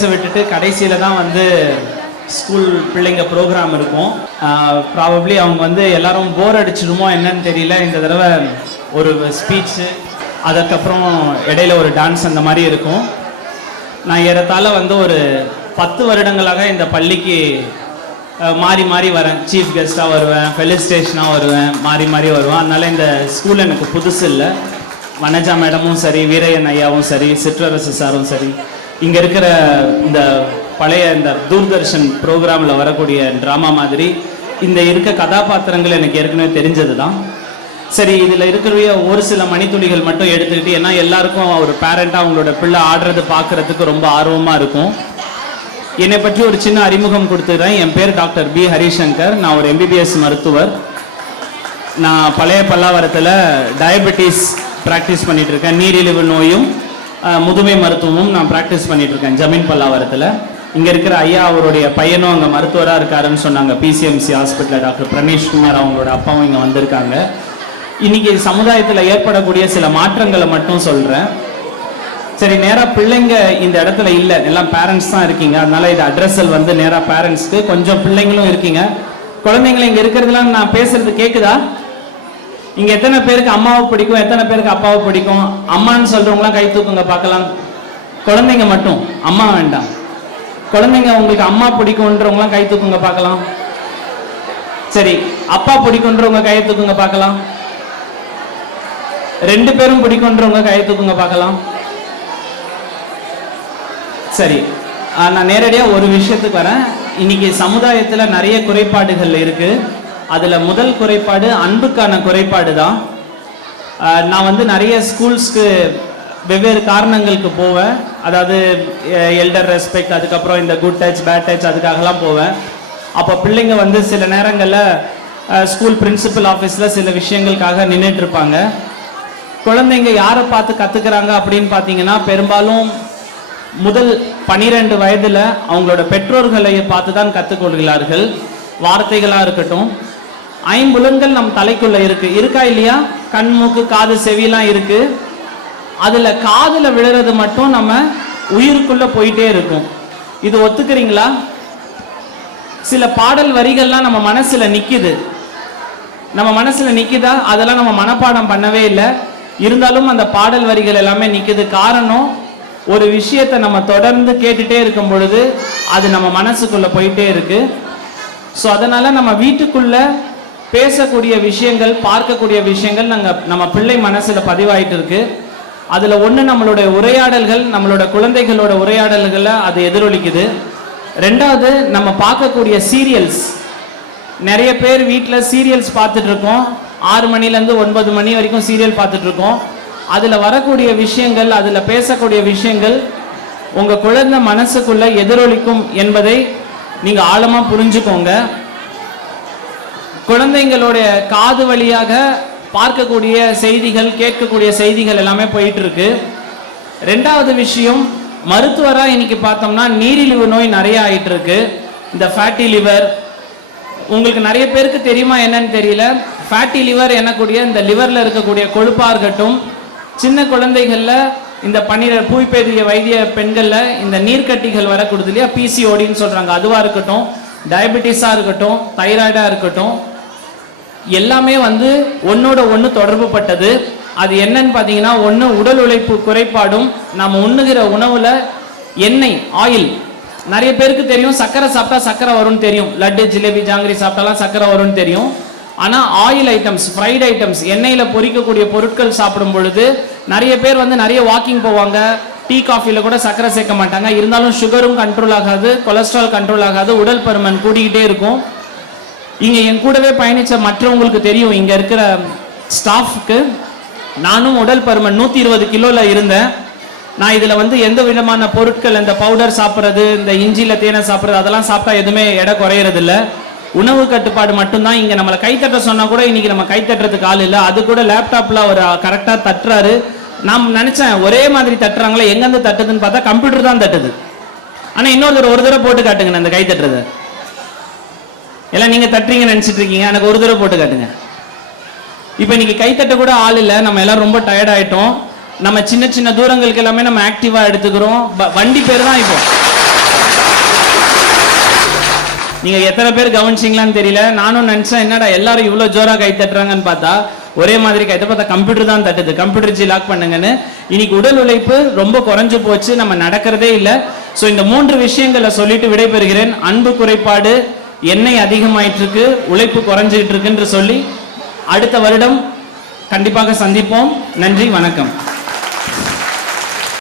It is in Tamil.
பேச விட்டுட்டு கடைசியில் தான் வந்து ஸ்கூல் பிள்ளைங்க ப்ரோக்ராம் இருக்கும். ப்ராபப்ளி அவங்க வந்து எல்லாரும் போர் அடிச்சிடுமோ என்னன்னு தெரியல. இந்த தடவை ஒரு ஸ்பீச்சு, அதுக்கப்புறம் இடையில ஒரு டான்ஸ் அந்த மாதிரி இருக்கும். நான் ஏறத்தாழ வந்து ஒரு 10 வருடங்களாக இந்த பள்ளிக்கு மாறி மாறி வரேன். சீஃப் கெஸ்ட்டாக வருவேன், ஃபெலிசிட்டேஷனாக வருவேன், மாறி மாறி வருவேன். அதனால இந்த ஸ்கூல் எனக்கு புதுசு இல்லை. வனஜா மேடமும் சரி, வீரையன் ஐயாவும் சரி, சிற்றரசு சாரும் சரி, இங்கே இருக்கிற இந்த பழைய இந்த தூர்தர்ஷன் ப்ரோக்ராமில் வரக்கூடிய ட்ராமா மாதிரி இந்த இருக்க கதாபாத்திரங்கள் எனக்கு ஏற்கனவே தெரிஞ்சது தான். சரி, இதில் இருக்கிற ஒரு சில மணித்துளிகள் மட்டும் எடுத்துக்கிட்டு, ஏன்னா எல்லாருக்கும் ஒரு பேரண்டாக அவங்களோட பிள்ளை ஆடுறது பார்க்குறதுக்கு ரொம்ப ஆர்வமாக இருக்கும். என்னை பற்றி ஒரு சின்ன அறிமுகம் கொடுத்துக்கிறேன். என் பேர் டாக்டர் பி ஹரிசங்கர். நான் ஒரு MBBS மருத்துவர். நான் பழைய பல்லாவரத்தில் டயபெட்டிஸ் ப்ராக்டிஸ் பண்ணிட்டு இருக்கேன். நீரிழிவு நோயும் முதுமை மருத்துவமும் நான் ப்ராக்டிஸ் பண்ணிட்டு இருக்கேன் ஜமீன் பல்லாவரத்தில். இங்கே இருக்கிற ஐயா அவருடைய பையனும் அங்கே மருத்துவராக இருக்காருன்னு சொன்னாங்க. PCMC ஹாஸ்பிட்டலில் டாக்டர் பிரணேஷ் குமார் அவங்களோட அப்பாவும் இங்கே வந்திருக்காங்க. இன்னைக்கு சமுதாயத்தில் ஏற்படக்கூடிய சில மாற்றங்களை மட்டும் சொல்கிறேன். சரி, நேராக பிள்ளைங்க இந்த இடத்துல இல்லை, எல்லாம் பேரண்ட்ஸ் தான் இருக்கீங்க. அதனால இது அட்ரஸல் வந்து நேராக பேரண்ட்ஸ்க்கு. கொஞ்சம் பிள்ளைங்களும் இருக்கீங்க. குழந்தைங்களை இங்கே இருக்கிறதுலாம் நான் பேசுறது கேட்குதா? இங்கே எத்தனை பேருக்கு அம்மாவை பிடிக்கும், எத்தனை பேருக்கு அப்பாவை பிடிக்கும்? அம்மான்னு சொல்கிறவங்களாம் கை தூக்குங்க பார்க்கலாம். குழந்தைங்க மட்டும், அம்மா வேண்டாம். குழந்தைங்க உங்களுக்கு அம்மா பிடிக்கும்ன்றவங்களாம் கை தூக்குங்க பார்க்கலாம். சரி, அப்பா பிடிக்கும்ன்றவங்க கையை தூக்குங்க பார்க்கலாம். 2 பேரும் பிடிக்கும்ன்றவங்க கையை தூக்குங்க பார்க்கலாம். சரி, நான் நேரடியாக ஒரு விஷயத்துக்கு வரேன். இன்னைக்கு சமுதாயத்தில் நிறைய குறைபாடுகள் இருக்கு. அதில் முதல் குறைபாடு அன்புக்கான குறைபாடு தான். நான் வந்து நிறைய ஸ்கூல்ஸ்க்கு வெவ்வேறு காரணங்களுக்கு போவேன். அதாவது எல்டர் ரெஸ்பெக்ட், அதுக்கப்புறம் இந்த குட் டச் பேட் டச், அதுக்காகலாம் போவேன். அப்போ பிள்ளைங்க வந்து சில நேரங்களில் ஸ்கூல் பிரின்சிபல் ஆஃபீஸில் சில விஷயங்களுக்காக நின்றுட்டு இருப்பாங்க. குழந்தைங்க யாரை பார்த்து கற்றுக்கிறாங்க அப்படின்னு பார்த்தீங்கன்னா, பெரும்பாலும் முதல் 12 வயதில் அவங்களோட பெற்றோர்களை பார்த்து தான் கற்றுக்கொள்கிறார்கள். வார்த்தைகளாக இருக்கட்டும், 5 புலன்கள் நம் தலைக்குள்ள இருக்கா இல்லையா? கண், மூக்கு, காது, செவிலாம் இருக்கு. அதுல காதுல விழுறது மட்டும் நம்ம உயிருக்குள்ள போயிட்டே இருக்கும். இது ஒத்துக்கிறீங்களா? சில பாடல் வரிகள்லாம் நம்ம மனசுல நிக்குது. நம்ம மனசுல நிக்குதா? அதெல்லாம் நம்ம மனப்பாடம் பண்ணவே இல்லை. இருந்தாலும் அந்த பாடல் வரிகள் எல்லாமே நிக்குது. காரணம், ஒரு விஷயத்தை நம்ம தொடர்ந்து கேட்டுட்டே இருக்கும் பொழுது அது நம்ம மனசுக்குள்ள போயிட்டே இருக்கு. ஸோ அதனால நம்ம வீட்டுக்குள்ள பேசக்கூடிய விஷயங்கள், பார்க்கக்கூடிய விஷயங்கள் நம்ம பிள்ளை மனசுல பதிவாயிட்டு இருக்கு. அதுல ஒண்ணு நம்மளுடைய உரையாடல்கள், நம்மளோட குழந்தைகளோட உரையாடல்களை அது எதிரொலிக்குது. 2வது, நம்ம பார்க்கக்கூடிய சீரியல்ஸ். நிறைய பேர் வீட்டில் சீரியல்ஸ் பார்த்துட்டு இருக்கோம். 6 மணிலேருந்து 9 மணி வரைக்கும் சீரியல் பார்த்துட்டு இருக்கோம். அதுல வரக்கூடிய விஷயங்கள், அதுல பேசக்கூடிய விஷயங்கள் உங்க குழந்தை மனசுக்குள்ள எதிரொலிக்கும் என்பதை நீங்க ஆழமா புரிஞ்சுக்கோங்க. குழந்தைங்களுடைய காது வழியாக பார்க்கக்கூடிய செய்திகள், கேட்கக்கூடிய செய்திகள் எல்லாமே போயிட்டு இருக்கு. 2வது விஷயம், மருத்துவரா இன்னைக்கு பார்த்தோம்னா நீரிழிவு நோய் நிறைய ஆயிட்டு இருக்கு. இந்த ஃபேட்டி லிவர், உங்களுக்கு நிறைய பேருக்கு தெரியுமா என்னன்னு தெரியல. ஃபேட்டி லிவர் எனக்கூடிய இந்த லிவர்ல இருக்கக்கூடிய கொழுப்பா இருக்கட்டும், சின்ன குழந்தைகள்ல இந்த பூய்ப்பெரிய வைத்திய பெண்கள்ல இந்த நீர்க்கட்டிகள் வரக்கூடுது இல்லையா, PCODன்னு சொல்றாங்க, அதுவா இருக்கட்டும், டயபெட்டிஸா இருக்கட்டும், தைராய்டா இருக்கட்டும், எல்லாமே வந்து ஒன்னோட ஒன்று தொடர்பு பட்டது. அது என்னன்னு பார்த்தீங்கன்னா, ஒன்று உடல் உழைப்பு குறைபாடும், நம்ம உண்ணுகிற உணவுல எண்ணெய், ஆயில். நிறைய பேருக்கு தெரியும் சக்கரை சாப்பிட்டா சக்கரை வரும்னு தெரியும். லட்டு, ஜிலேபி, ஜாங்கிரி சாப்பிட்டாலாம் சக்கரை வரும்னு தெரியும். ஆனால் ஆயில் ஐட்டம்ஸ், ஃப்ரைட் ஐட்டம்ஸ், எண்ணெயில் பொரிக்கக்கூடிய பொருட்கள் சாப்பிடும் பொழுது நிறைய பேர் வந்து நிறைய வாக்கிங் போவாங்க. டீ காஃபியில் கூட சக்கரை சேர்க்க மாட்டாங்க. இருந்தாலும் சுகரும் கண்ட்ரோல் ஆகாது, கொலஸ்ட்ரால் கண்ட்ரோல் ஆகாது, உடல் பருமன் கூடிக்கிட்டே இருக்கும். இங்கே என் கூடவே பயணித்த மற்றவங்களுக்கு தெரியும், இங்கே இருக்கிற ஸ்டாஃப்க்கு, நானும் உடல் பருமன் 120 கிலோவில் இருந்தேன். நான் இதில் வந்து எந்த விதமான பொருட்கள், இந்த பவுடர் சாப்பிட்றது, இந்த இஞ்சியில் தேனை சாப்பிட்றது, அதெல்லாம் சாப்பிட்டா எதுவுமே எடை குறையிறது இல்லை. உணவு கட்டுப்பாடு மட்டும்தான். இங்கே நம்மளை கைத்தட்ட சொன்னால் கூட இன்னைக்கு நம்ம கைத்தட்டுறதுக்கு ஆள் இல்லை. அது கூட லேப்டாப்பில் அவர் கரெக்டாக தட்டுறாரு. நான் நினச்சேன் ஒரே மாதிரி தட்டுறாங்களே, எங்கேருந்து தட்டுதுன்னு பார்த்தா கம்ப்யூட்டர் தான் தட்டுது. ஆனால் இன்னொரு ஒரு தடவை போட்டு காட்டுங்க அந்த கை தட்டுறது. எல்லாம் நீங்கள் தட்டுறீங்கன்னு நினச்சிட்டு இருக்கீங்க, எனக்கு ஒரு தடவை போட்டு காட்டுங்க. இப்போ இன்னைக்கு கைத்தட்ட கூட ஆள் இல்லை. நம்ம எல்லாம் ரொம்ப டயர்ட் ஆகிட்டோம். நம்ம சின்ன சின்ன தூரங்களுக்கு எல்லாமே நம்ம ஆக்டிவாக எடுத்துக்கிறோம். வண்டி பேர் தான் இப்போ நீங்க எத்தனை பேர் கவனிச்சிங்களான்னு தெரியல. நானும் நினைச்சேன் என்னடா எல்லாரும் இவ்வளவு ஜோரா கை தட்டுறாங்கன்னு பார்த்தா ஒரே மாதிரி கை பார்த்தா கம்ப்யூட்டர் தான் தட்டுது. கம்ப்யூட்டர் ஜி லாக் பண்ணுங்கன்னு. இன்னைக்கு உடல் உழைப்பு ரொம்ப குறைஞ்சு போச்சு, நம்ம நடக்கிறதே இல்லை. ஸோ இந்த 3 விஷயங்களை சொல்லிட்டு விடைபெறுகிறேன். அன்பு குறைபாடு, எண்ணெய் அதிகமாயிட்டு இருக்கு, உழைப்பு குறைஞ்சிட்டு இருக்குன்னு சொல்லி அடுத்த வருடம் கண்டிப்பாக சந்திப்போம். நன்றி, வணக்கம்.